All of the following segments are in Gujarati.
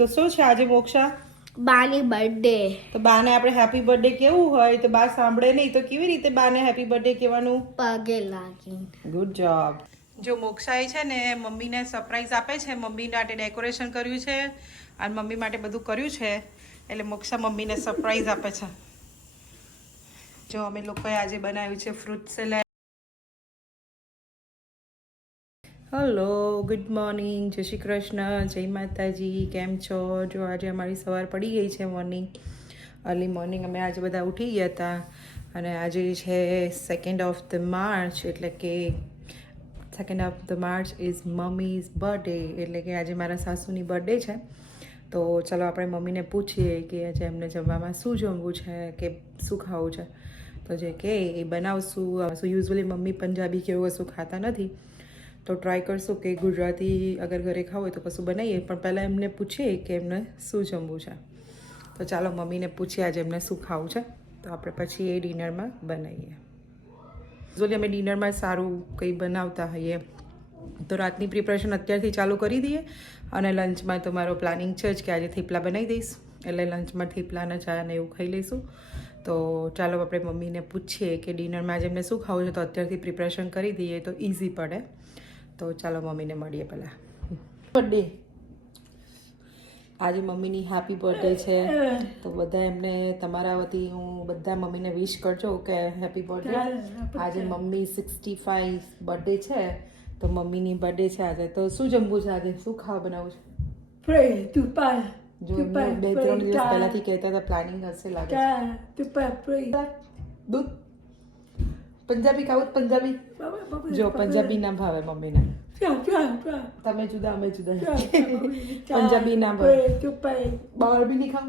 તો શું છે આજે મોક્ષા? બાની બર્થડે. તો બાને આપણે હેપી બર્થડે કેવું હોય તો બા સાંભળે નહીં તો કેવી રીતે બાને હેપી બર્થડે કહેવાનું? પગે લાગી. Good job. જો મોક્ષાએ છે ને મમ્મીને સરપ્રાઈઝ આપે છે, મમ્મી માટે ડેકોરેશન કર્યું છે અને મમ્મી માટે બધું કર્યું છે, એટલે મોક્ષા મમ્મીને સરપ્રાઈઝ આપે છે. જો અમે લોકોએ આજે બનાવ્યું છે fruit salad. Hello, good morning, જય શ્રી કૃષ્ણ, જય માતાજી, કેમ છો? જો આજે અમારી સવાર પડી ગઈ છે મોર્નિંગ, અર્લી મોર્નિંગ. અમે આજે બધા ઉઠી ગયા હતા અને આજે છે 2nd of the March, એટલે કે 2nd of the March is mummy's birthday, એટલે કે આજે મારા સાસુની બર્થડે છે. તો ચલો આપણે મમ્મીને પૂછીએ કે આજે એમને જમવામાં શું જમવું છે કે શું ખાવું છે. તો જે કે એ બનાવશું. યુઝ્યુઅલી મમ્મી પંજાબી કે એવું કશું ખાતા નથી, તો ટ્રાય કરશું કે ગુજરાતી અગર ઘરે ખાવું હોય તો કશું બનાવીએ, પણ પહેલાં એમને પૂછીએ કે એમને શું જમવું છે. તો ચાલો મમ્મીને પૂછીએ આજે એમને શું ખાવું છે, તો આપણે પછી એ ડિનરમાં બનાવીએ. યુઝ્યુઅલી અમે ડિનરમાં સારું કંઈ બનાવતા હોઈએ તો રાતની પ્રિપરેશન અત્યારથી ચાલુ કરી દઈએ, અને લંચમાં તો મારો પ્લાનિંગ છે જ કે આજે થેપલા બનાવી દઈશ, એટલે લંચમાં થેપલાના ચા ને એવું ખાઈ લઈશું. તો ચાલો આપણે મમ્મીને પૂછીએ કે ડિનરમાં આજે એમને શું ખાવું છે, તો અત્યારથી પ્રિપરેશન કરી દઈએ તો ઇઝી પડે. તો ચાલો મમ્મીને મળીએ પહેલાં. બર્થડે આજે મમ્મીની હેપી બર્થડે છે, તો બધા એમને તમારા વતી હું બધા મમ્મીને વિશ કરજો કે હેપી બર્થડે. આજે મમ્મી 65 બર્થડે છે, તો મમ્મીની બર્થડે છે આજે. તો શું જમવું છે આજે, શું ખાવા બનાવવું છે? જો એમને 2-3 દિવસ પહેલાથી કહેતા હતા, પ્લાનિંગ હશે લાગે છે. દૂધ પંજાબી ખાવું? પંજાબી જો પંજાબી ના ભાવે મમ્મીને. તમે જુદા અમે જુદા. પંજાબી ના ભાવે. બહાર બી નહીં ખાવ?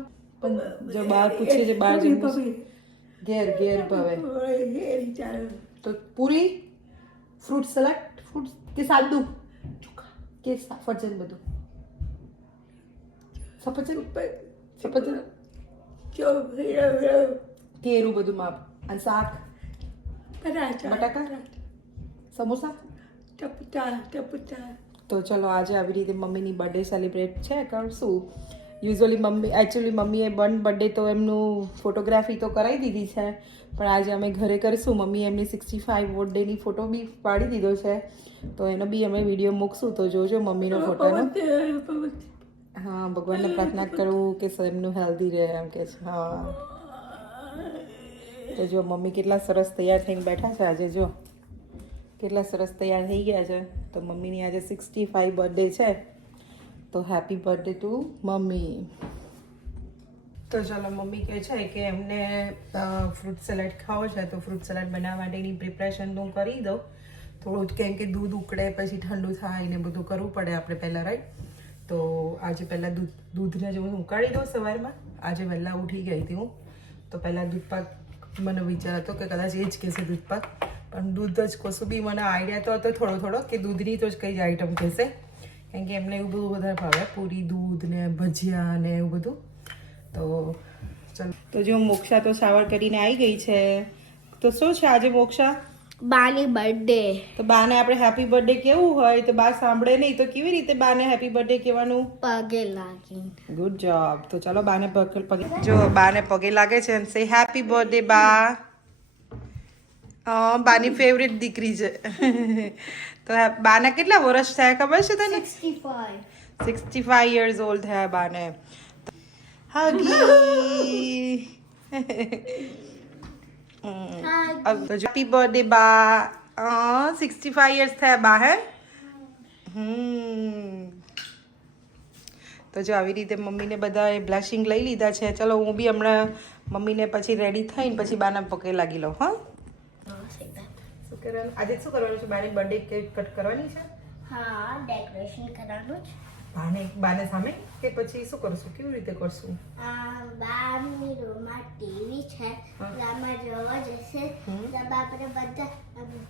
જો બહાર પૂછીએ છે બહાર જમવું ઘેર ભાવે. તો પૂરી, ફ્રૂટ સલાડ, ફ્રૂટ કે સાદું કે સફરજન, બધું સફરજન કેરું બધું માપ, અને શાક બટાકા, સમોસા. તો ચલો આજે આવી રીતે મમ્મીની બર્થડે સેલિબ્રેટ છે કરશું. યુઝ્યુઅલી મમ્મીએ બર્થડે તો એમનું ફોટોગ્રાફી તો કરાવી દીધી છે, પણ આજે અમે ઘરે કરીશું. મમ્મીએ એમની 65 બર્થડેની ફોટો બી પાડી દીધો છે, તો એનો બી અમે વિડીયો મૂકશું, તો જોજો મમ્મીનો ફોટોનો. હા, ભગવાનને પ્રાર્થના કરું કે એમનું હેલ્ધી રહે એમ કે છે. હા, તો જો મમ્મી કેટલા સરસ તૈયાર થઈને બેઠા છે આજે. જો કેટલા સરસ તૈયાર થઈ ગયા છે. તો મમ્મીની આજે 65 બર્થડે છે, તો હેપી બર્થડે ટુ મમ્મી. તો ચાલો મમ્મી કહે છે કે એમને ફ્રૂટ સલાડ ખાવો છે, તો ફ્રૂટ સલાડ બનાવવા માટેની પ્રિપરેશન હું કરી દઉં થોડું જ, કેમ કે દૂધ ઉકળે પછી ઠંડુ થાય ને બધું કરવું પડે આપણે પહેલાં, રાઈટ? તો આજે પહેલાં દૂધને જો હું ઉકાળી દઉં સવારમાં. આજે વહેલા ઉઠી ગઈ હતી હું, તો પહેલાં દૂધપાક મને વિચાર હતો કે કદાચ એ જ કહેશે દૂધપાક, પણ દૂધ જ કશું બી મને આઈડિયા તો હતો થોડો કે દૂધની તો જ કઈ જ આઈટમ કહેશે, કેમ કે એમને એવું બધું વધારે ભાવે, પૂરી દૂધ ને ભજીયા ને એવું બધું. તો ચાલો, તો જો મોક્ષા તો શાવર કરીને આવી ગઈ છે. તો શું છે આજે મોક્ષા? બાની બર્થડે. તો બાને આપણે હેપી બર્થડે કેવું હોય તો બા સાંભળે નહીં તો કેવી રીતે બાને હેપી બર્થડે કહેવાનું? પગે લાગી. Good job. તો ચાલો બાને પગે, જો બાને પગે લાગે છે અને સે હેપી બર્થડે બા. બાની ફેવરેટ દીકરી છે. તો બાના કેટલા વર્ષ થયા ખબર છે તને? 65 યર્સ ઓલ્ડ થયા બાને. હગી. હેપી બર્થડે બા. 65 યર્સ થયા બા. હે તો જો આવી રીતે મમ્મીને બધાએ બ્લશિંગ લઈ લીધા છે. ચલો હું બી હમણાં મમ્મીને પછી રેડી થઈને પછી બાના પગે લાગી લઉં. હા, શું કરવાનું આજે? શું કરવાનું છે? બાની બર્થડે કેક કટ કરવાની છે. હા, ડેકોરેશન કરવાનું છે. બાને સામે કે પછી શું કરશું, કેવી રીતે કરશું? બારની રૂમમાં ટીવી છે, આમાં જોવા જશે, આપણે બધા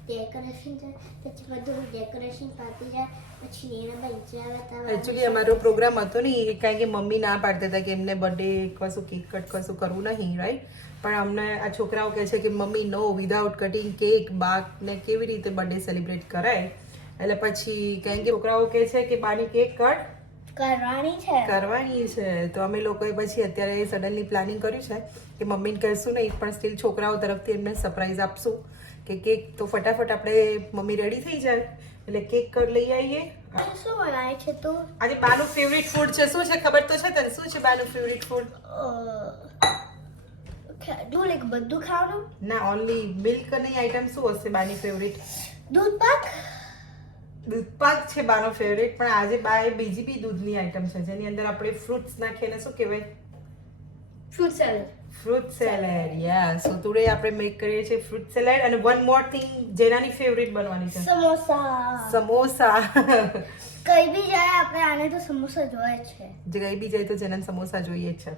ડેકોરેશન છે, પછી બધું ડેકોરેશન પાતી જાય, પછી એના બીજા એકચ્યુઅલી અમારો પ્રોગ્રામ હતો નહીં, કારણ કે મમ્મી ના પાડતા હતા કે એમને બર્થડે કશું કેક કટ કશું કરવું નહીં, રાઈટ? પણ અમને આ છોકરાઓ કહે છે કે મમ્મી નો, વિધાઉટ કટિંગ કેક બાને કેવી રીતે બર્થડે સેલિબ્રેટ કરાય, એટલે પછી કારણ કે છોકરાઓ કહે છે કે બાની કેક કટ કરવાની છે. કરવાની છે. તો અમે લોકોએ પછી અત્યારે સડનલી પ્લાનિંગ કર્યું છે કે મમ્મીને કહેશું નહીં પણ સ્ટીલ છોકરાઓ તરફથી એમને સરપ્રાઈઝ આપશું કે કેક તો ફટાફટ આપણે મમ્મી રેડી થઈ જાય એટલે કેક લઈ આવીએ. શું બનાવે છે તું? આજે બાનું ફેવરિટ ફૂડ છે. શું છે ખબર તો છે તને? શું છે બાનું ફેવરિટ ફૂડ? તું લાઈક બધું ખાવાનું? ના, ઓનલી મિલ્ક ની આઈટમ શું હશે બાની ફેવરિટ? દૂધ પાક. દૂધ પાક છે બાનો ફેવરિટ, પણ આજે બાએ બીજી બી દૂધની આઈટમ છે જેની અંદર આપણે ફ્રૂટ્સ નાખીને શું કહેવાય? Fruit salad. Fruit salad. Yeah, so today આપણે મેક કરીએ છીએ ફ્રૂટ સેલેડ. અને વન મોર થિંગ જેનાની ફેવરિટ બનવાની છે સમોસા. સમોસા. કઈ બી જાય આપણે આને તો સમોસા જોઈએ છે. જે કઈ બી જાય તો જેના સમોસા જોઈએ છે.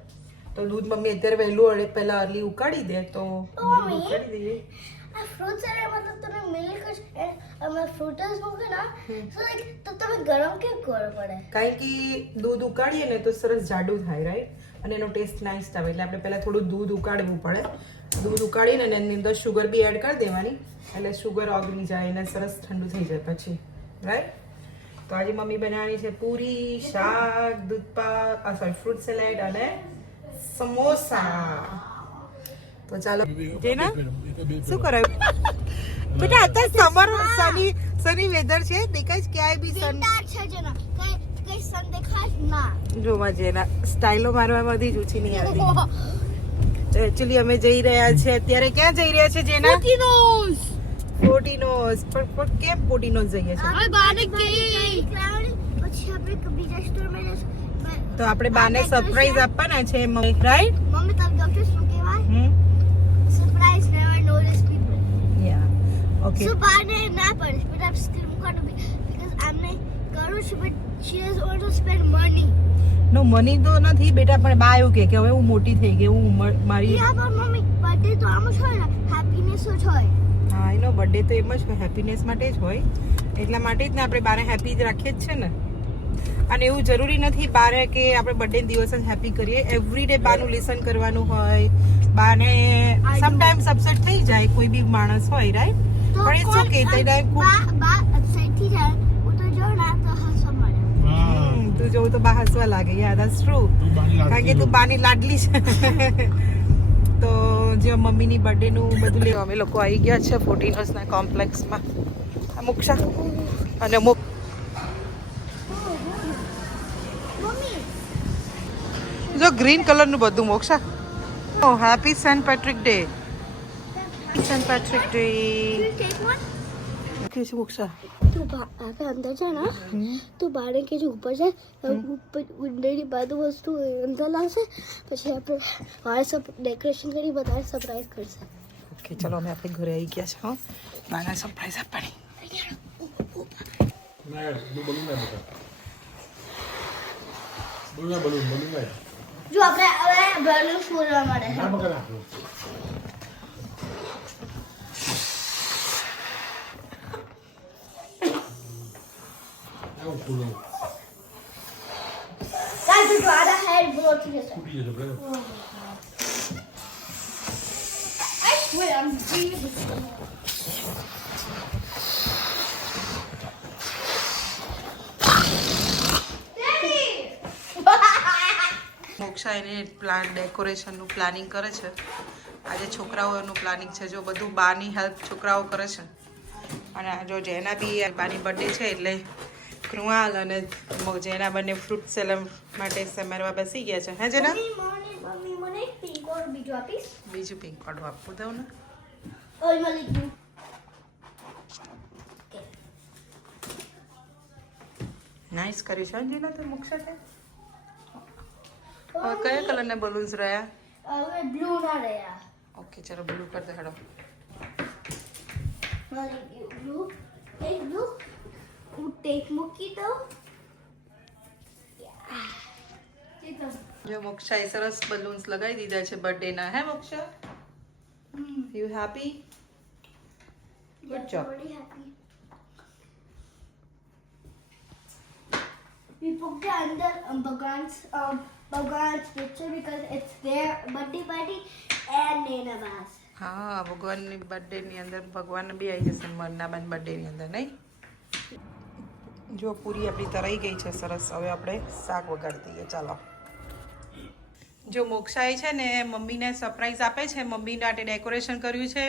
તો દૂધ મમ્મી અત્યારે વહેલું પહેલા અર્લી ઉકાળી દે તો મમ્મી, ઉકાળી દઈએ. આ ફ્રૂટ સેલેડ મતલબ તમે મિલ્ક જ અમે ફ્રૂટસ મૂકે ના સો લાઈક તો તમે ગરમ કેમ કરવો પડે? કારણ કે દૂધ ઉકાળીએ ને તો સરસ જાડું થાય, રાઈટ? અને એનો ટેસ્ટ નાઇસ આવે એટલે આપણે પહેલા થોડું દૂધ ઉકાળવું પડે. દૂધ ઉકાળીને એની અંદર શુગર બી એડ કરી દેવાની એટલે શુગર ઓગળી જાય અને સરસ ઠંડુ થઈ જાય પછી, રાઈટ? તો આજે મમ્મી બનાવવાની છે પૂરી, શાક, દૂધ પાક, સોરી ફ્રૂટ સેલેડ અને સમોસા. તો ચાલો જેના શું કરાયું બેટા? અત્યારે સમર સની વેધર છે, દેખાય છે ક્યાંય બી સન છે જેના કઈ સન દેખાય ના. જોવા જેના સ્ટાઇલો મારવામાંથી જ ઊંચી નહીં આવતી. તો એકચ્યુઅલી અમે જઈ રહ્યા છે અત્યારે. ક્યાં જઈ રહ્યા છે જેના? પોટીનોઝ. પણ કેમ પોટીનોઝ જઈએ છે? પછી આપણે બીજા સ્ટોરમાં જઈશું. તો આપણે બાને સરપ્રાઈઝ આપવાના છે રાઈટ? મમ્મી તમે ડોક્ટર શું કહેવાય? Surprise never notice people. Yeah, okay. So બાને ના પડે but I'm still going to because આમને કરું છું but she does also spend money. No money તો નથી બેટા, પણ બા એવું કે હવે હું મોટી થઈ ગઈ, હું મારી યા પણ મમ્મી બર્થડે તો આમ જ હોય ને, હેપીનેસ જ હોય. હા એનો બર્થડે તો એમ જ હોય, હેપીનેસ માટે જ હોય. એટલા માટે જ ને આપણે બાને હેપી જ રાખીએ જ છે ને. અને એવું જરૂરી નથી બારે કે આપણે બર્થડે દિવસ જ હેપી કરીએ. એવરી ડે બાનું લિસન કરવાનું હોય. બાને સમટાઈમ્સ અપસેટ થઈ જાય કોઈ બી માણસ હોય, રાઈટ? પણ ઇટ્સ ઓકે. તે ટાઈમ બા અપસેટ થઈ જાય હું તો જો ના તો હસવા મળે. તું જોઉં તો બા હસવા લાગે. યા ધેટ્સ ટ્રુ. કારણ કે તું બાની લાડલી છે. તો જે મમ્મીની બર્થડે નું બધું લેવા અમે લોકો આવી ગયા છે ફોર્ટીનોઝના કોમ્પ્લેક્સમાં. મોક્ષા અને જો ગ્રીન કલરનું બધું Moksha. Happy Saint Patrick Day. Saint Patrick Day. કે છે મોક્ષા? તું આપણે અંદર છે ને તું બારે કે જો ઉપર છે ઉપર ઉંડેની બધું વસ્તુ અંદર લાવશે પછી આપણે બહાર સબ ડેકોરેશન કરી બધાને સરપ્રાઈઝ કરશે. ઓકે ચલો અમે આપણે ઘરે આવી ગયા છે. હા, બાને સરપ્રાઈઝ આપવાની. જો આપણે હવે બલૂન ફોડવા મળે છે. ચાલ તું આડા હેડ બ્લોક થઈ જશે. I swear I'm Jesus. Moksha એને ડેકોરેશનનું પ્લાનિંગ કરે છે. આજે છોકરાઓનું પ્લાનિંગ છે. જો બધું બાની હેલ્પ છોકરાઓ કરે છે. અને જો જેના બી બાની બર્થડે છે એટલે કૃણાલ અને જેના બંને ફ્રૂટ સેલેડ માટે સમારવા બેસી ગયા છે. હે જેના? મમ્મી મને એક પિંક ઓર બીજું આપીશ? બીજું પિંક વાળું આપવું દઉં ને? ઓય મલિક દઉં. નાઇસ કર્યું છે જેના તો મોક્ષા છે. કયા કલરના બલૂન્સ રહ્યા? હવે બ્લુ ના રહ્યા. ઓકે ચલો બ્લુ કર દે. હેડો મલિક બ્લુ એક બ્લુ હું ટેક મૂકી દઉં. જો મોક્ષાએ સરસ બલૂન્સ લગાવી દીધા છે બર્થડેના. Hey Moksha? You happy? Good job. We put the under Bhagwan's picture because it's their birthday party and Nenavas. હા ભગવાનની બર્થડેની અંદર ભગવાન બી આવી જશે મન્નાબાન બર્થડેની અંદર, નહીં? જો પૂરી આપણી તરાઈ ગઈ છે સરસ. હવે આપણે શાક વઘારી દઈએ. ચાલો. જો મોક્ષાએ છે ને મમ્મીને સરપ્રાઈઝ આપે છે. મમ્મી માટે ડેકોરેશન કર્યું છે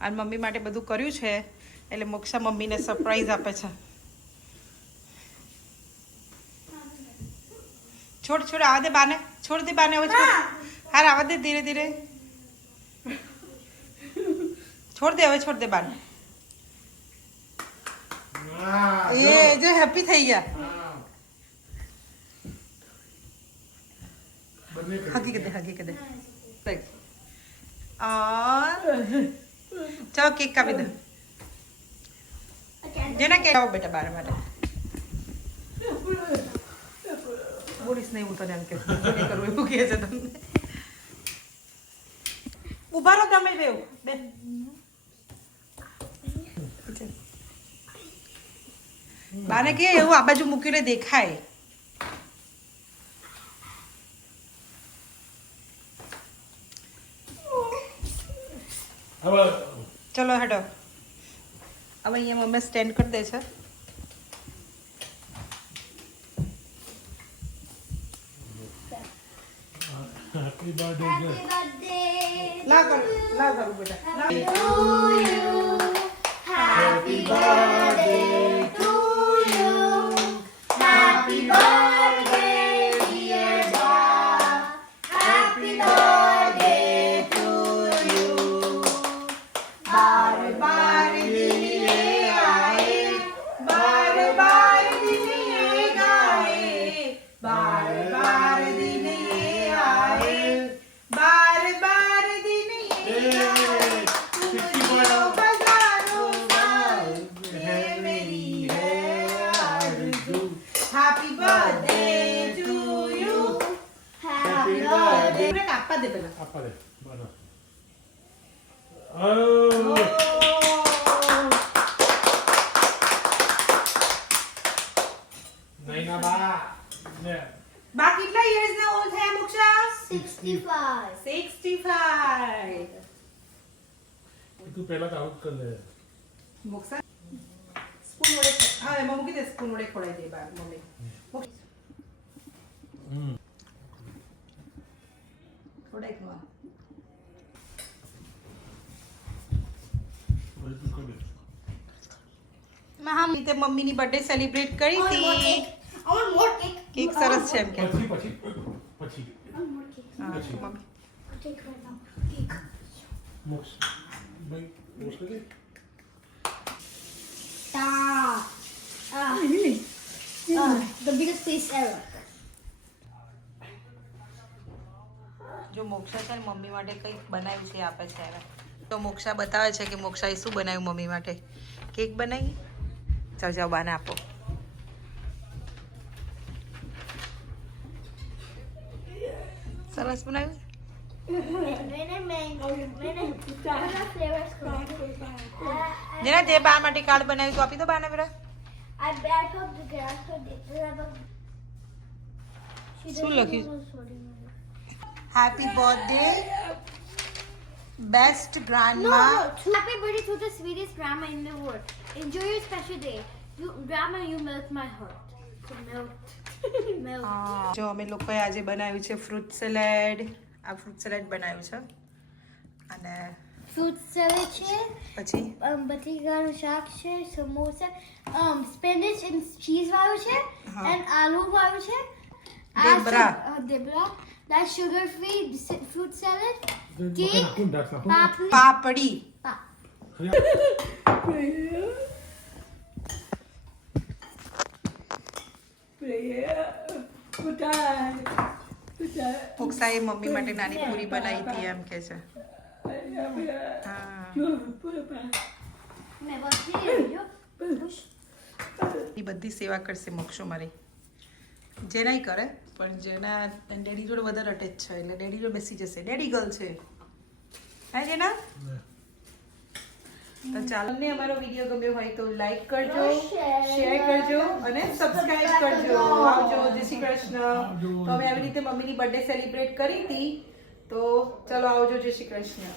અને મમ્મી માટે બધું કર્યું છે. એટલે મોક્ષા મમ્મીને સરપ્રાઈઝ આપે છે. છોડ છોડ આવા દે બાને. છોડ દે બાને હવે છોડ. હાર આવા દે ધીરે ધીરે. છોડ દે હવે છોડ દે બાને. એ જો હેપી થઈ ગયા. હકીકત ચાલો કેક કાપી દો. જેના કે આવો બેટા બાર માટે બોલીશ નહીં. હું તને એમ કે કરવું એવું કહે છે તમને. ઉભા રહો તમે બે બેન. બાને કે એવું આ બાજુ મૂકીને દેખાય. ચલો હટો. હવે અહીંયા મમ્મી સ્ટેન્ડ કરી દે છે. Happy birthday. લા કરું બેટા. Happy birthday to you. Happy birthday, dear Bob. Happy birthday to you. बार बार दिन ये आए, बार बार दिन ये गाए, बार बार दिन ये आए, बार बार दिन ये आए. तुम जियो हजारों साल, ये मेरी है आरज़ू. Happy birthday to you. Happy birthday. મને કાપવા દે પેલા. Apa deh? Mana? Oh. Oh. Naina ba? Ne. બા કેટલા years ના ઓલ્ડ થયા Moksha? 65. 65. Tu pela ka out kar le. Moksha spoon વડે હા એમાં મૂકી દે. સ્પૂન વડે ખોડાઈ દે બા મમ્મી. ખોડાઈ ખવા. Boleh tu kau deh. હા તે મમ્મીની બર્થડે સેલિબ્રેટ કરી I want more હતી. cake. I want more cake. Cake સરસ છે એમ કે. Pachi. I want more cake. હા, પછી. Mummy. I'll take right now. Cake. Mox. Baik. Mox lagi. The biggest face ever. જો મોક્ષા છે ને મમ્મી માટે કંઈક બનાવ્યું છે આપે છે હવે. તો મોક્ષા બતાવે છે કે મોક્ષાએ શું બનાવ્યું મમ્મી માટે. કેક બનાવી. જાઓ જાઓ બાને આપો. સરસ બનાવ્યું. જેના જે બા માટે કાર્ડ બનાવ્યું તો આપી દો બાને બેરા. I bet hope the girls have a. શું લખ્યું? Happy birthday best grandma. Happy birthday to the sweetest grandma in the world. Enjoy your special day. Grandma, you melt my heart. So melt. જો અમે લોકોએ આજે બનાવ્યું છે ફ્રૂટ સલાડ. આ ફ્રૂટ સલાડ બનાવ્યું છે અને Fruit salad છે, પછી બટેકાનું શાક છે, સમોસા, spinach and cheese વાળું છે, હા. and આલુ વાળું છે. દેબરા. Debra. That's sugar free fruit salad. Makan Cake. aku dah sahur. Papri. Papdi. મોક્ષાએ mummy માટે નાની પૂરી બનાવી હતી એમ કે છે. હા મેં બધી જો. એ બધી સેવા કરશે મોક્ષો મારી. જેનાય કરે પણ જેના ડેડી જોડે વધારે અટેચ છે એટલે ડેડી જોડે બેસી જશે. ડેડી ગર્લ છે હે જેના. તો ચાલો ને અમારો વિડીયો ગમ્યો હોય તો લાઈક કરજો, શેર કરજો અને સબસ્ક્રાઇબ કરજો. આવજો. જય શ્રી કૃષ્ણ. તો અમે આવી રીતે મમ્મીની બર્થડે સેલિબ્રેટ કરી હતી તો ચલો આવજો. જય શ્રી કૃષ્ણ.